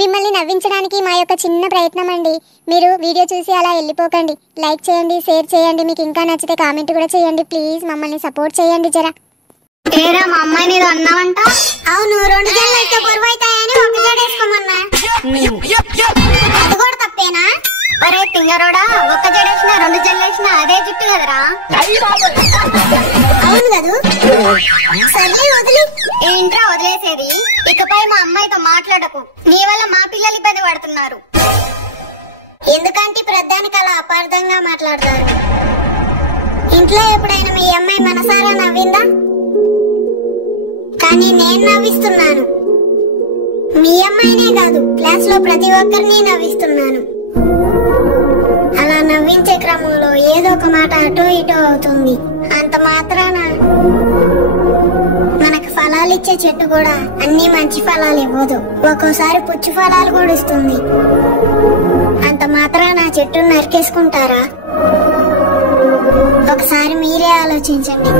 మిమ్మల్ని నవ్వించడానికి మా యొక్క చిన్న ప్రయత్నం అండి. మీరు వీడియో చూసి అలా వెళ్ళిపోకండి. లైక్ చేయండి, షేర్ చేయండి, మీకు ఇంకా నచ్చితే కామెంట్ కూడా చేయండి. ప్లీజ్ మమ్మల్ని సపోర్ట్ చేయండి జరా. ఏరా మా అమ్మాయి నీదో అన్నావంట? అవును, 2 జడలు అయితే బరువు అవుతాయని 1 జడ వేసుకోమన్నా. అది కూడా తప్పేనా? అరే తింగరోడా, 1 జడ వేసినా 2 జడలు వేసినా అదే జుట్టు కదరా. అవును కదూ. సర్లే వదిలి. ఏంట్రా వదిలేసేది? ఇకపై మా అమ్మాయితో మాట్లాడకు. నీ వల్ల మా పిల్లలు ఇబ్బంది పడుతున్నారు. ఎందుకంటే ప్రధానికి అలా అపార్థంగా మాట్లాడతారు. ఇంట్లో ఎప్పుడైనా మీ అమ్మాయి మనసారా నవ్విందా? కానీ నేను నవ్విస్తున్నాను. మీ అమ్మాయినే కాదు, క్లాస్ లో ప్రతి ఒక్కరిని నవ్విస్తున్నాను. అలా నవ్వించే క్రమంలో ఏదో ఒక మాట అటో ఇటో అవుతుంది. అంత మాత్రాన మనకు ఫలాలు ఇచ్చే చెట్టు కూడా అన్ని మంచి ఫలాలు ఇవ్వదు. ఒక్కోసారి పుచ్చు ఫలాలు కూడా ఇస్తుంది. అంత మాత్రాన చెట్టును నరికేసుకుంటారా? ఒకసారి మీరే ఆలోచించండి.